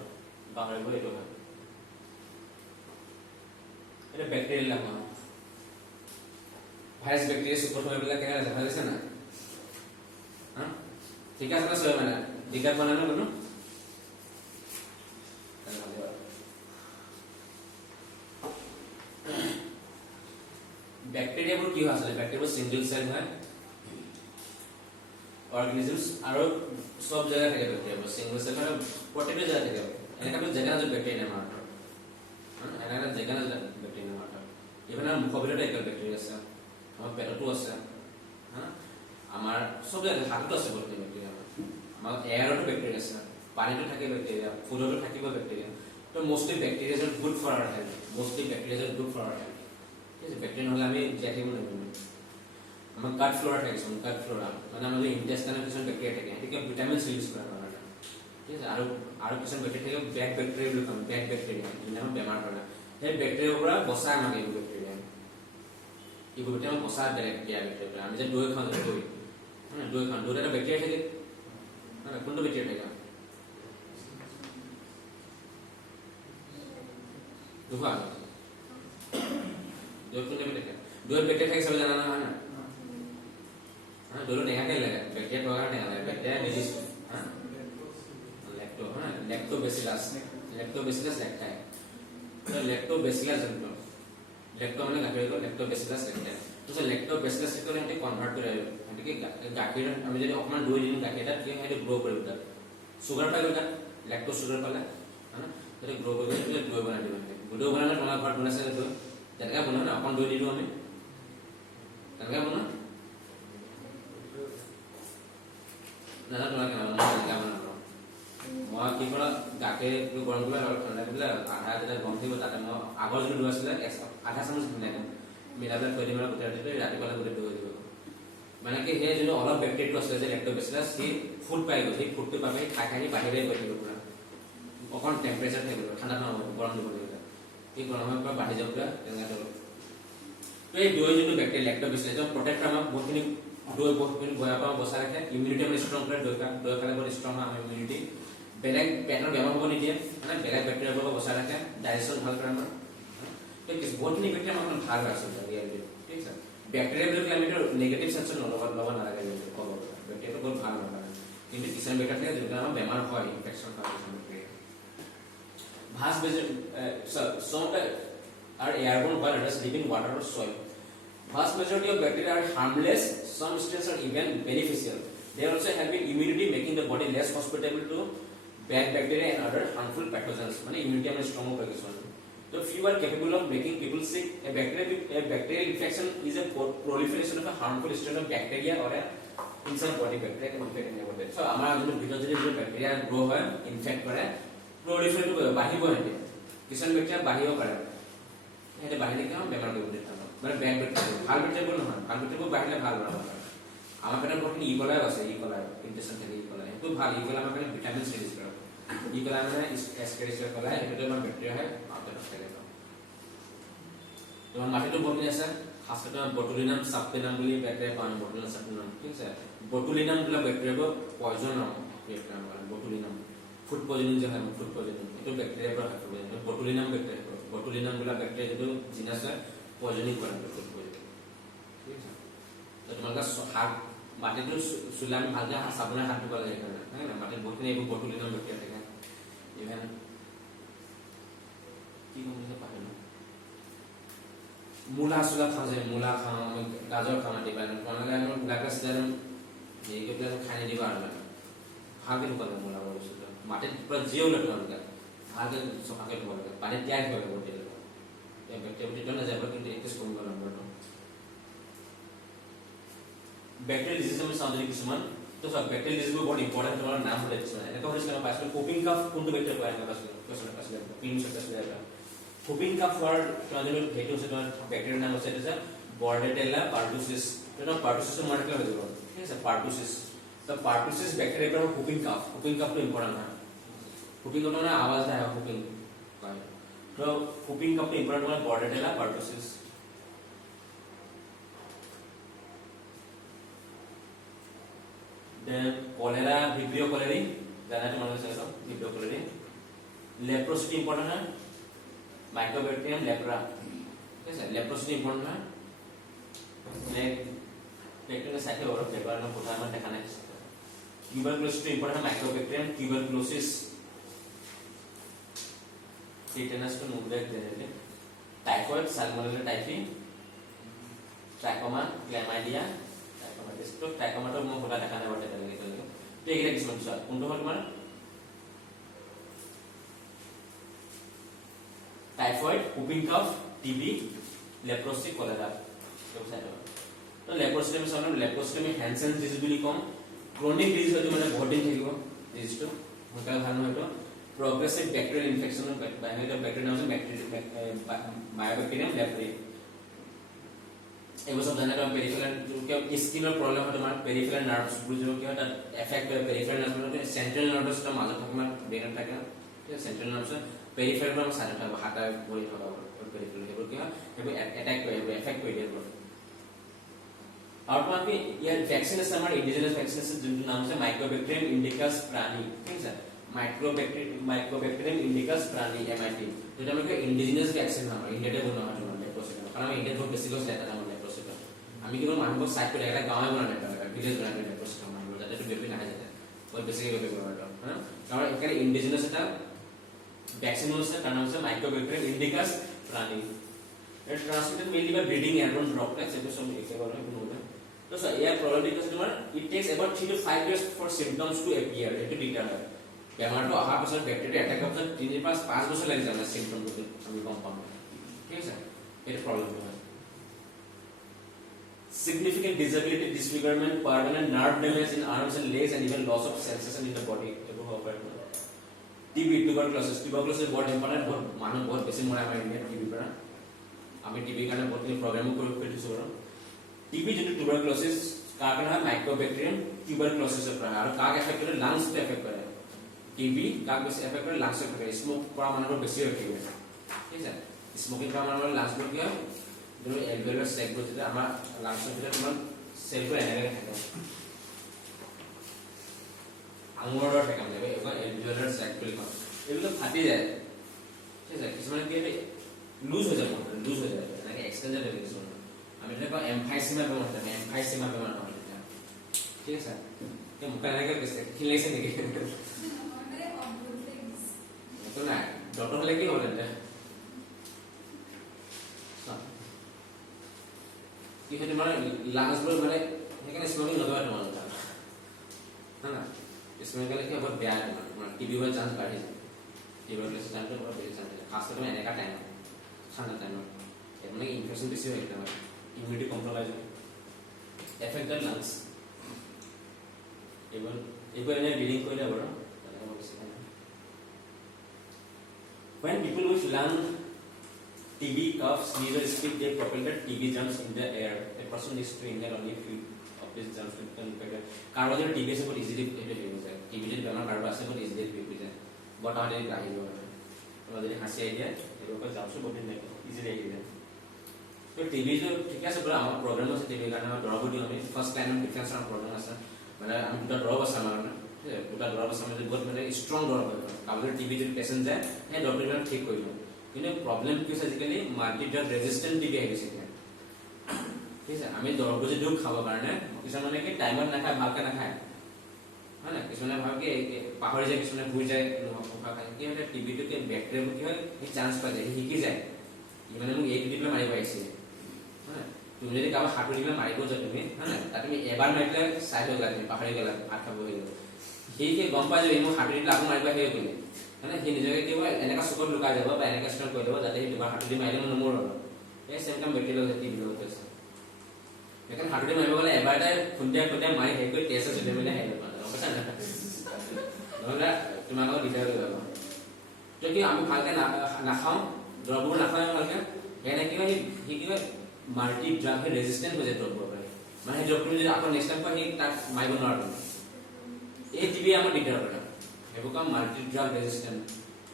গাহৰিবোৰ এইটো হয় এটা ব্যাকটেৰিয়া হয় ভাইরাস ব্যাকটেরিয়া সুপার হইবলা কেন দেখা যাচ্ছে না হ্যাঁ ঠিক আছে না সবাই মানে দিকার বানানো কোনো ব্যাকটেৰিয়াবোৰ কি হয় আসলে ব্যাকটেৰিয়া সিঙ্গেল সেল হয় organisms আৰু সব জায়গা থাকে ব্যাকটেরিয়া সিঙ্গেল সেল মানে প্রত্যেকটা জায়গা থাকে এনেকা জায়গা আছে ব্যাকটেরিয়া মাত্র এনেকা জায়গা আছে ব্যাকটেরিয়া মাত্র ইভেন আমাৰ মুখবিলতে একটা ব্যাকটেৰিয়া আছে আমাৰ পেটতো আছে হ্যাঁ আমাৰ সব জায়গা হাততো আছে ব্যাকটেৰিয়া আমাৰ এয়াৰতো ব্যাকটেরিয়া আছে পানীতো থাকে ব্যাকটেরিয়া ফুডতো থাকিব ব্যাকটেরিয়া তো mostly bacteria are good for our health mostly bacteria are good for our health ঠিক আছে ব্যাকটেরিয়া হলে আমি জ্যাকিব লাগিব আমার কাট ফ্লোরা থাকে কাট ফ্লোরা মানে আমাদের ইন্টেস্টাইনাল কিছু ব্যাকটেরিয়া থাকে এটাকে ভিটামিনস ইউজ করা হয় ঠিক আছে আর কিছু ব্যাকটেরিয়া থাকে ব্যাড ব্যাকটেরিয়া বলি কম ব্যাড ব্যাকটেরিয়া যেটা আমরা বেমার হয় সেই ব্যাকটেরিয়া পুরা বসা আমাকে এই ব্যাকটেরিয়া এই ব্যাকটেরিয়া বসা ব্যাকটেরিয়া আমি যে দই খাও দই হ্যাঁ দই খাও দইটা ব্যাকটেরিয়া থাকে মানে কোনটা ব্যাকটেরিয়া থাকে দুবা দই কোনটা ব্যাকটেরিয়া দই ব্যাকটেরিয়া থাকে সব জানা না হয় না हां दोनों नेहा के लगा बैक्टीरिया वगैरह नहीं है बैक्टीरिया डिजीज हां लैक्टोबैसिलस लैक्टाई तो लैक्टोबैसिलस जंतु लैक्टो माने गाखिर को लैक्टोबैसिलस लैक्टाई तो से लैक्टोबैसिलस को हेते कन्वर्ट करे हेते के गाखिर আমি যদি অকমান দই দিন গাখীৰটা কি হয় গ্ৰো কৰিব তাত সুগাৰ পাই গটা ল্যাক্টো সুগাৰ পালে হ্যাঁ এটা গ্ৰো কৰিব দই বনাই দিব দই বনালে তোমাৰ ঘৰত বনাইছে দই তেনেকা বনাও না অকমান দই দিও আমি তেনেকা বনাও না না তোমাকে না কেমন না মই কি কৰা গাকে গৰম কৰিলে আৰু ঠাণ্ডা কৰিলে আধা যেটা গৰম দিব তাতে মই আগৰ যদি দৈ আছিলে আধা চামুচ মিলাবলৈ থৈ দিম আৰু গোটেই ৰাতিটো ৰাতিপুৱালৈ গোটেইটো হৈ যাব মানে কি সেই যোনটো অলপ বেক্টেৰিয়াটো আছিলে যে লেক্টোবেচিলাছ সি ফুড পাই গ'ল সেই ফুডটো পাবে খাই খাই বাহিৰে গৈ থাকিব পুৰা অকণ টেম্পাৰেচাৰ থাকিব ঠাণ্ডা নহয় গৰম দিব লাগিব এই গৰমৰ পৰা বাঢ়ি যাব পুৰা তেনেকৈ তো এই দৈ যোনটো বেক্টেৰিয়া লেক্টোবেচিলাছ প্ৰটেক্ট আমাক বহুতখিনি দৈ বহুতখিনি বয়া পৰা বচাই ৰাখে ইমিউনিটি মানে ষ্ট্ৰং কৰে দৈ খালে বহুত ষ্ট্ৰং হয় আমাৰ ইমিউনিটি বেলেগ পেটৰ বেমাৰ হ'ব নিদিয়ে মানে বেলেগ বেক্টেৰিয়াৰ পৰা বচাই ৰাখে ডাইজেশ্যন ভাল কৰে আমাৰ বহুতখিনি বেক্টেৰিয়া আমাৰ ভাল হয় আচলতে ৰিয়েলিটি ঠিক আছে বেক্টেৰিয়া বুলি আমি নেগেটিভ সেন্সত ল'ব নালাগে ক'ব বেক্টেৰিয়াটো বহুত ভাল নহয় কিন্তু কিছুমান বেক্টেৰিয়া যোনবিলাক আমাৰ বেমাৰ হয় ইনফেকশ্যন হয় কিছুমান bacteria vast some are airborne while others live in water or soil. Vast majority of bacteria are harmless. Some strains are even beneficial. They also help in immunity, making the body less hospitable to bad bacteria and other harmful pathogens. Mane immunity amane strong ho gaya one. So few are capable of making people sick. A bacterial infection is a proliferation of a harmful strain of bacteria or a inside body bacteria can infect in your body. So amara jo bhitor jodi bacteria grow hoy infect kore proliferate to bahibo hete kisan bacteria bahibo pare hete bahile ke bemar ko deta মানে back bacteria ভাল bacteria নহয় ভাল bacteria বাহিলে ভাল নহয় আমাৰ পেটৰ বহুত ইকলাই আছে ইকলাই ইনটেস্টাইন থাকে ইকলাই তো ভাল ইকলাই আমাৰ কাৰণে ভিটামিন ৰিলিজ কৰে ইকলাই মানে এস্কেৰিছৰ কলাই সেইটো আমাৰ ব্যাকটেৰিয়া হয় মাটিত থাকে তো মাটিটো বহুত আছে খাসটো বটুলিনাম সাবটেনাম বুলি ব্যাকটেৰিয়া পান বটুলিনাম সাবটেনাম ঠিক আছে বটুলিনাম গুলা bacteria poison bacteria botulinum food poisoning যে হয় ফুড পয়জনিং এটো ব্যাকটেৰিয়া পৰা হয় বটুলিনাম ব্যাকটেৰিয়া বটুলিনাম গুলা ব্যাকটেৰিয়া যেটো জিনাস পয়জনিং কৰে ফুড পয়জনিং ঠিক আছে তো তোমালোকে হাত মাটিটো সুলামি ভালকে সাবুনে হাত ধুব লাগে হয় না মাটিত বহুতখিনি এইবোৰ বটুলিনাম ব্যাকটেৰিয়া থাকে ইভেন কি কমছে পাহে না মূলা সুলা খাজে মূলা খাও গাজর খাও মাটি পায় তোমালোকে আমি ব্লাক সিজারম যে কেবলা খাই দিবা আর ভালকে ধুব লাগে মূলা বস্তু মাটিত পুৰা জিও লাগে তোমালোকে ভালকে সফাকে ধুব লাগে পানী ত্যাগ হৈ যাব তেল ব্যাকটেরিয়া না যাব কিন্তু একটু কম গলা নম্বৰটো ব্যাকটেরিয়াল ডিজিজ আমি সামনে কিছুমান তো সব ব্যাকটেরিয়াল ডিজিজ বহুত ইম্পর্টেন্ট তোমার নাম হলে কিছুমান এটা হইছে না পাইছিল কোপিং কাফ কোনটো ব্যাকটেরিয়া কয় না পাইছিল কোশ্চেন পাইছিল পিন সেটা এটা কোপিং কাফ ফর তোমাদের হেতু হচ্ছে তোমার ব্যাকটেরিয়ার নাম হচ্ছে এটা বর্ডেটেলা পার্টুসিস এটা পার্টুসিস মার্কেট হয়ে যাব ঠিক আছে পার্টুসিস তো পার্টুসিস ব্যাকটেরিয়া पर কোপিং কাফ তো ইম্পর্টেন্ট है কোপিং का ना आवाज है कोपिंग तो कोपिंग का इम्पोर्टेंट है बॉर्डेटेला पार्टुसिस देन कॉलेरा विब्रियो कॉलेरी जाना तो मालूम है विब्रियो कॉलेरी लेप्रोसिटी इम्पोर्टेंट है माइक्रोबैक्टीरियम लेप्रा ठीक है लेप्रोसिटी इम्पोर्टेंट है बैक्टीरिया साथे और पेपर में पोटा में देखा नहीं ट्यूबरकुलोसिस इम्पोर्टेंट है माइक्रोबैक्टीरियम ट्यूबरकुलोसिस टिटेनस को नुब्रेक देने टाइफॉइड साल्मोनेला टाइफी ट्राइकोमा क्लैमाइडिया ट्राइकोमाटिस तो ट्राइकोमा तो मैं होता देखा नहीं पड़ता है तो एक एक किस्म का कौन तो है तुम्हारा typhoid whooping cough TB leprosy cholera तो लेप्रोसी में समझो लेप्रोसी में हैंसेन डिजीज भी कम क्रोनिक डिजीज है जो मैंने बहुत दिन ठीक हो डिजीज तो उनका भानु है तो progressive bacterial infection biological bacteria नाम से बायोबैक्टीरियम लेप्री ये सब जाने का पेरिफेरल जो क्या स्किन और प्रॉब्लम है तुम्हारा पेरिफेरल नर्व्स जो क्या होता है इफेक्ट है पेरिफेरल नर्व्स में सेंट्रल नर्वस सिस्टम आजा तक में ब्रेन तक है ठीक है सेंट्रल नर्वस पेरिफेरल में सारे था हार्ट बॉडी होगा और पेरिफेरल है क्या है अटैक पे इफेक्ट पे है और तो आपके ये वैक्सीन है हमारे इंडिजिनस वैक्सीन से जिनका नाम से माइक्रोबैक्टीरियम इंडिकस प्राणी ठीक है माइक्रोबैक्टीरियम इंडिकस प्राणी एमआईटी जो हम लोग इंडिजिनस वैक्सीन हमारे इंडिया में बना है लेप्रोसिस कारण हम इंडिया बहुत बेसिक हो जाता है लेप्रोसिस আমি কি মানুহ को সাইড করে একটা গাঁৱে বনালে এটা ভিলেজ বনালে লেপ্रोसिस মানুহ যাতে এটা বেবি না যায় বহুত বেসিক বেবি বনাটো হ্যাঁ কারণ এখানে ইন্ডিজিনাস এটা ভ্যাকসিন হচ্ছে কারণ হচ্ছে মাইক্রোবैक्टीरियम इंडिकस प्राणी it transmitted mainly by breeding airborne droplets এটা সব লিখতে পারো কোনো না তো স্যার এর প্রবলেম হচ্ছে তোমার it takes about 3 to 5 years for symptoms to appear এটা ডিটেইল হয় বেমাৰটো অহাৰ পিছত ব্যাকটেৰিয়া অ্যাটাক হোৱাৰ পিছত 3 পৰা 5 বছৰ লাগি যায় সিম্পটম টো আমি গম পাম ঠিক আছে এটা প্ৰবলেম হয় significant disability disfigurement permanent nerve damage in arms and legs and even loss of sensation in the body এটো হ'ব পাৰে TB tuberculosis बहुत important बहुत मानव बहुत बेसी मरा हमारे इंडिया TB पर আমি টিবি কাৰণে বহুত প্ৰগ্ৰাম কৰি দিছো বাৰু টিবি যেটো টিউবাৰকুলোসিস কাৰ কাৰণে হয় মাইক্ৰোবেক্টেৰিয়াম টিউবাৰকুলোসিসৰ পৰা আৰু কাক এফেক্ট কৰে লাংছ টো এফেক্ট কৰে টিবি কাক বেছি এফেক্ট কৰে লাংছ এফেক্ট কৰে স্মোক কৰা মানুহৰ বেছি হৈ থাকে ঠিক আছে স্মোকিং কৰা মানুহৰ লাংছ বোৰ কি হয় যেনে এলভিওলাৰ স্টেক বোৰ যেটা আমাৰ লাংছৰ ভিতৰত তোমাৰ সেলবোৰ এনেকৈ থাকে আঙুৰৰ থাকে মানে এইবোৰ এলভিওলাৰ স্টেক বুলি কয় এইবোৰ ফাটি যায় ঠিক আছে কিছুমান কি লুজ হৈ যায় এনেকৈ এক্সটেনডেড হৈ গৈছে আমি এটা কয় এমফাইসিমা বেমাৰ হয় এমফাইসিমা বেমাৰ হয় ঠিক আছে তে মুখা এনেকৈ কৈছে খিলাইছে নেকি তো না ডক্টৰ হলে কি হ'ল এটা কি হয় তোমাৰ লাংছ বোৰ মানে সেইকাৰণে স্মোকিং নকৰা তোমাৰ না স্মোকিং কৰিলে কি বহুত বেয়া তোমাৰ টিবি হোৱাৰ চান্স বাঢ়ি যায় টিউবাৰকুলোসিস চান্সটো বহুত বেছি চান্স থাকে খাস কৰি এনেকা টাইম ঠাণ্ডা টাইমত মানে ইনফেকশন বেছি হৈ যায় ইমিউনিটি কন্ট্রোল হয় এফেক্ট দ্য লাংস এইবোৰ এনে ৰিডিং কৰিলে বাৰু when people with lung TB cough sneeze or spit they propel the TB germs in the air a person needs to inhale only few of these germs to infect কারো যদি TB আছে বহুত easily এটা হয়ে যায় TB যদি বেমাৰ কাৰো আছে বহুত ইজিলি হৈ যায় বটালে আহিব আৰু যদি হাসি আই যায় এইবোৰ জামছ বহুত ইজিলি আহি যায় তো টিবি जो ঠিক আছে পুরা আমার প্রোগ্রাম আছে টিবি কাৰণে আমাৰ ড্ৰপ দিও আমি ফাৰ্স্ট লাইন অফ ডিফেন্স আমাৰ প্ৰোগ্ৰাম আছে মানে আমি দুটা ড্ৰপ আছে আমাৰ দুটা ড্ৰপ আছে মানে বহুত মানে স্ট্ৰং ড্ৰপ হয় কাৰণ টিবি যদি পেশেন্ট যায় এই ডক্টৰ ঠিক কৰিব কিন্তু প্ৰবলেম কি আছে আজিকালি মাল্টি ড্ৰাগ ৰেজিস্ট্যান্ট টিবি আহি গৈছে ঠিক আছে আমি ড্ৰপ যদি খাব কাৰণে কিছুমান মানে কি টাইমত নাখায় ভালকে নাখায় হয় না কিছুমানে ভাবে কি পাহৰি যায় কিছুমানে ভুল যায় নোখোৱা খায় কি হয় টিবিটো কি ব্যাকটেৰিয়া কি হয় এই চান্স পায় যায় শিকি যায় মানে মোক এই দিলে মাৰিব আহিছে হয় তুমি যদি কাবা হাতু দিলে মাৰিব যা তুমি হয় না তুমি এবাৰ মাৰিলে চাই হৈ গলা তুমি পাহৰি গলা ভাত খাব হৈ গল সেইকে গম পাই যে মোক হাতু দিলে আকৌ মাৰিব আহিব বুলি মানে সেই নিজকে কি হয় এনেকা চকুত লুকাই যাব বা এনেকা ষ্টন কৰি দিব যাতে সেই তোমাৰ হাতু দি মাৰিলে নমৰ এই সেম কাম বেক্টেৰিয়া হৈছে টিবি হৈছে এখন হাতু দি মাৰিব গলে এবাৰতে খুন্দিয়া মাৰি হেই কৰি টেষ্ট আছে দেমিলে হেই নহলে তোমালোকৰ দিগদাৰ হৈ যাব যদি আমি ভালকে নাখাওঁ ড্ৰপবোৰ নাখাওঁ ভালকে এনে কি হয় কি হয় মাল্টি ড্ৰাগ ৰেজিস্ট্যান্ট হৈ যায় ড্ৰপবোৰ মানে ড্ৰপটো যদি আকৌ নেক্সট টাইম পাই তাক মাৰিব নোৱাৰো এই টিবি আমাৰ দিগদাৰ কৰে এইবোৰ কাম মাল্টি ড্ৰাগ ৰেজিস্ট্যান্ট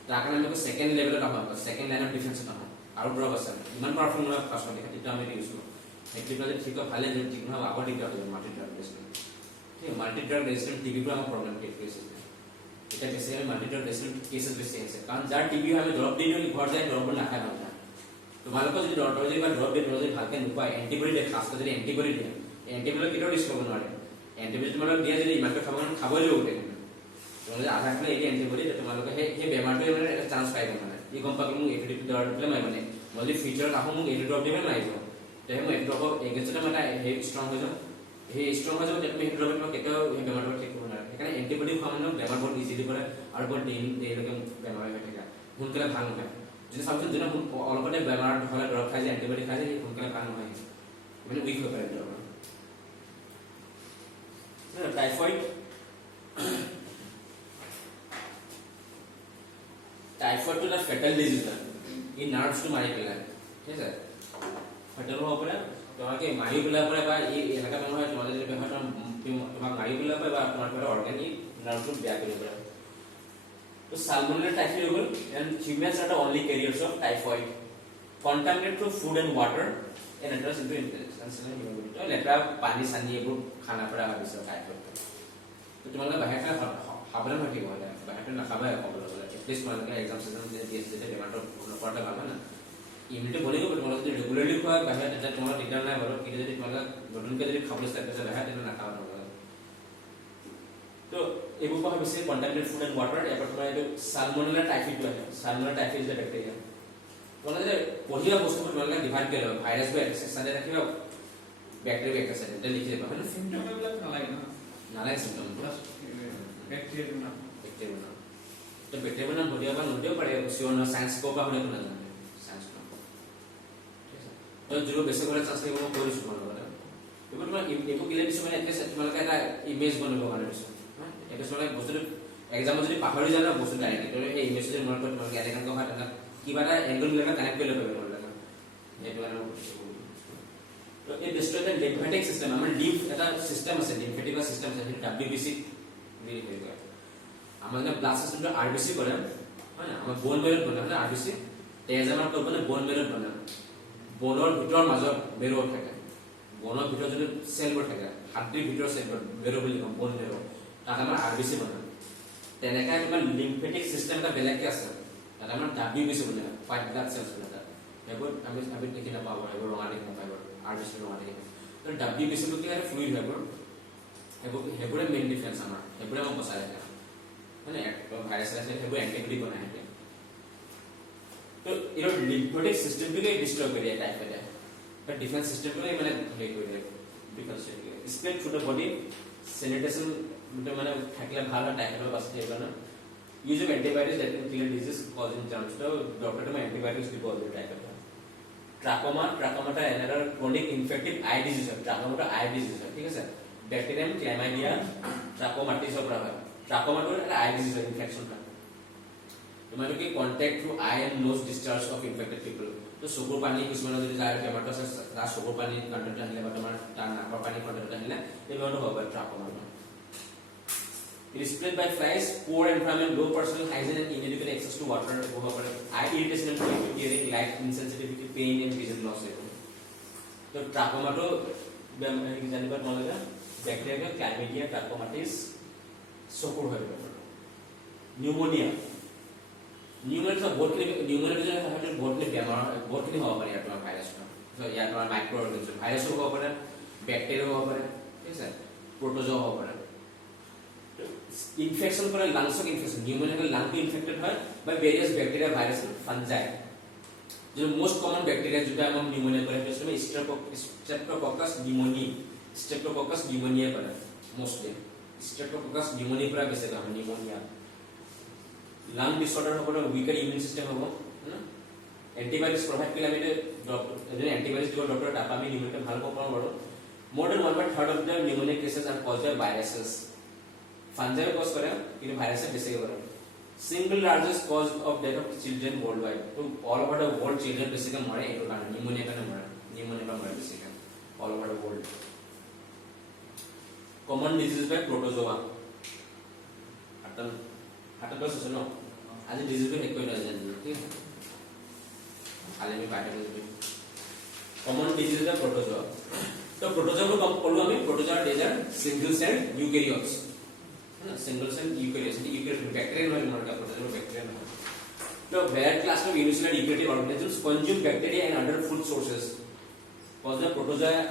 তাৰ কাৰণে আমি সেকেন্ড লেভেলত আহা সেকেন্ড লাইন অফ ডিফেন্সত আহা আৰু ড্ৰপ আছে ইমান পাৱাৰফুল নহয় ফাৰ্স্ট দেখা তেতিয়া আমি ইউজ কৰো একটিভ যদি ঠিক ভালে যদি ঠিক নহয় আকৌ দিগদাৰ হয় মাল্টি ড্ৰাগ ৰেজিস্ট্যান্ট ঠিক মাল্টি ড্ৰাগ ৰেজিস্ট্যান্ট টিবি পৰা আমাৰ প্ৰবলেম ক্ৰিয়েট কৰিছে এটা বেসিক্যালি মাল্টি ড্ৰাগ ৰেজিস্ট্যান্ট কেসেস বেছি আছে কাৰণ যাৰ টিবি আমি ড্ৰপ দি দিও ঘৰ যায় ড্ৰপবোৰ নাখায় নহয় তোমালোকৰ যদি ডক্টৰ যদি বা ড্ৰপ দিয়ে যদি ভালকে নোপায় এন্টিবডি দিয়ে খাস কৰি যদি এন্টিবডি দিয়ে এন্টিবডি কেতিয়াও ডিছ কৰিব নোৱাৰে এন্টিবডি তোমালোক দিয়ে যদি ইমানটো খাবই লাগিব উঠে তোমালোকে আধা খালে এই এন্টিবডি তোমালোকে সেই বেমাৰটো মানে এটা চান্স পাই গ'ল মানে ই গম পালে মোক এইটো ড্ৰপ দিলে মাৰিব মানে মই যদি ফিউচাৰত আহো মোক এইটো ড্ৰপ দিলে মাৰিব তেহে মই এইটো ড্ৰপ এগেইনষ্টত মানে সেই ষ্ট্ৰং হৈ যাওঁ সেই ষ্ট্ৰং হৈ যাব তুমি সেইটো ড্ৰপ কেতিয়াও সেই বেমাৰটো ঠিক কৰিব নোৱাৰে সেইকাৰণে এন্টিবডি খোৱা মানে বেমাৰ বহুত ইজিলি কৰে আৰু বহুত দেৰিলৈকে বেমাৰ হৈ থাকে সোনকালে ভাল নহয় যদি চাবচোন যদি অলপতে বেমাৰ হ'লে ড্ৰপ খাই যায় এন্টিবডি খাই যায় সোনকালে ভাল নহয় মানে উইক হৈ পৰে ড্ৰপ টাইফয়েড টাইফয়েড টো ফেটাল ডিজিজ হয় ই নাৰ্ভছ টো মাৰি পেলায় ঠিক আছে ফেটাল হ'ব পাৰে তোমাকে মাৰি পেলাব পাৰে বা ই এনেকা বেমাৰ হয় তোমাক যদি বেমাৰ তোমাক মাৰি পেলাব পাৰে বা তোমাৰ পৰা অৰ্গানিক নাৰ্ভটো বেয়া কৰিব পাৰে তো salmonella typhi and humans are the only carriers of typhoid contaminated through food and water and enters into intestinal human to লেতেৰা পানী চানি এইবোৰ খানা পৰা হৈছে টাইফয়েড তো তোমালোকে বাহিৰতে সাৱধান হৈ থাকিব লাগে বাহিৰতে নাখাবাই ক'বলৈ গ'লে এটলিষ্ট তোমালোকে এক্সাম সেজন যেতিয়া বেমাৰটো নকৰাতে ভাল হয় না ইমিউনিটি বনি গ'ল তোমালোকে যদি ৰেগুলাৰলি খোৱা বাহিৰত তেতিয়া তোমাৰ দিগদাৰ নাই বাৰু কিন্তু যদি তোমালোকে নতুনকৈ যদি খাবলৈ ষ্টাৰ্ট কৰিছে বাহিৰত তেতিয়া নাখাবা তোমালোকে তো এইবোৰ কোৱা হৈছে কন্টামিনেটেড ফুড এণ্ড ৱাটাৰ এবাৰ তোমাৰ এইটো সালমনেলা টাইফিটো আছে সালমনেলা টাইফি ইজ এ বেক্টেৰিয়া তোমালোকে পঢ়িলা বস্তুবোৰ তোমালোকে ডিভাইড কৰি লবা ভাইৰাছ বা এক্সেসাইজ ৰাখিবা ব্যাকটেৰিয়া এক্সেসাইজ এটা লিখি দিবা হয় না সিম্পটম বিলাক নালাগে সিম্পটম ব্যাকটেৰিয়া না তো ব্যাকটেৰিয়া নাম বডিয়া বা নদিও পাৰে সিও না সায়েন্স কোপা হলে তো না জানে সায়েন্স কোপা ঠিক আছে তো যিটো বেছিক হলে চান্স থাকিব মই কৰিছো তোমালোকে এইবোৰ তোমাৰ এইবোৰ কিলে দিছো মানে এটলিষ্ট তোমালোকে এটা ইমেজ বনাব কাৰণে দিছো এটা মানে বস্তুটো এক্সামত যদি পাহৰি যায় না বস্তু ডাইৰেক্ট তো এই ইমেজ যদি মনত তোমালোকে এনেকা হয় এটা কিবা এটা এংগল মিলাই কানেক্ট কৰি ল'ব পাৰিবা এইটো আৰু তো এই ডিস্ট্ৰয় দ্য লিম্ফেটিক সিস্টেম আমাৰ লিম্ফ এটা সিস্টেম আছে লিম্ফেটিক সিস্টেম আছে ডব্লিউবিসি বুলি কয় আমাৰ যে ব্লাড সিস্টেমটো আৰবিসি কৰে হয় না আমাৰ বোন মেৰুত বনে মানে আৰবিসি তেজ আমাৰ ক'ত বনে বোন মেৰুত বনে বোনৰ ভিতৰ মাজত মেৰু থাকে বোনৰ ভিতৰ যদি সেলবোৰ থাকে হাড়ৰ ভিতৰ সেলবোৰ মেৰু বুলি কম বোন মেৰু তাত আমাৰ আৰবিসি বনে তেনেকা তোমাৰ লিম্ফেটিক সিস্টেম এটা বেলেগকে আছে তাত আমাৰ ডব্লিউবিসি বনে হোৱাইট ব্লাড সেলছ বনে তাত এইবোৰ আমি দেখি নাপাওঁ এইবোৰ ৰঙা দেখি নাপাওঁ আৰবিসি ৰঙা দেখি তো ডব্লিউবিসি টো কি হয় ফ্লুইড হয় সেইবোৰে মেইন ডিফাৰেন্স আমাৰ সেইবোৰে আমাক বচাই ৰাখে মানে ভাইৰাছ আছে সেইবোৰ এন্টিবডি বনাই থাকে তো ইৰ লিম্ফেটিক সিস্টেমটোকে ডিস্ট্ৰয় কৰি দিয়ে টাইফয়েডে বাট ডিফেন্স সিস্টেমটোকে মানে হেৰি কৰি দিয়ে defence system spread through the body sanitation মানে থাকিলে ভাল হয় টাইফয়েডৰ বাচি থাকিব না use of antibiotics that can kill disease causing germs so doctor to antibiotics দিব all the typhoid trachoma trachoma another chronic infective eye disease trachoma eye disease ঠিক আছে bacterium chlamydia trachomatis পৰা হয় trachoma to এটা eye disease infection হয় তোমার কি contact through eye and nose discharge of infected people তো চকুৰ পানী কিছুমান যদি যাৰ বেমাৰটো আছে তাৰ চকুৰ পানী কন্টেন্ট আহিলে বা তোমাৰ তাৰ নাকৰ পানী কন্টেন্ট আহিলে এই বেমাৰটো হ'ব trachoma It is spread by flies, poor environment, low personal hygiene and inadequate access to water. Eye irritation and fluid hearing, light insensitivity, pain and vision loss. So trachoma to example knowledge bacteria chlamydia trachomatis sokur hoy pneumonia pneumonia so बहुत pneumonia जो है बहुत ने बेमार बहुत ने होगा पर यार तुम्हारा वायरस का तो यार तुम्हारा माइक्रो ऑर्गेनिज्म वायरस होगा पर बैक्टीरिया होगा पर ठीक है प्रोटोजोआ होगा पर ইনফেকশন করে লাংস ইনফেকশন নিউমোনিয়া লাং ইনফেক্টেড হয় বাই ভেরিয়াস ব্যাকটেরিয়া ভাইরাস ফাঞ্জাই যে মোস্ট কমন ব্যাকটেরিয়া যেটা আমরা নিউমোনিয়া করে সেটা স্ট্রেপ্টোককাস নিউমোনিয়া করে মোস্টলি স্ট্রেপ্টোককাস নিউমোনিয়া পুরা বেশি হয় নিউমোনিয়া লাং ডিসঅর্ডার হবে উইকার ইমিউন সিস্টেম হবে না অ্যান্টিবায়োটিক্স প্রভাইড করলে আমি যদি অ্যান্টিবায়োটিক্স দিব ডক্টর টাপা আমি নিউমোনিয়া ভালো পাবো বড় more than 1/3 of the pneumonia cases are caused by viruses Fungi cause करे कि virus से बेसिक करे single largest cause of death of children worldwide तो all over the world children basically मरे एक कारण pneumonia का मरे basically all over the world common disease by protozoa आता तो सुनो आज disease पे एक कोई नहीं जानती ठीक है हाल में बात करेंगे common disease by protozoa तो protozoa को कब बोलूँ हमें protozoa डेजर single cell eukaryotes single cell eukaryotes bacterial model protozoa bacterial the where class of unicellular eukaryotic organisms consume bacteria and other food sources cause the protozoa are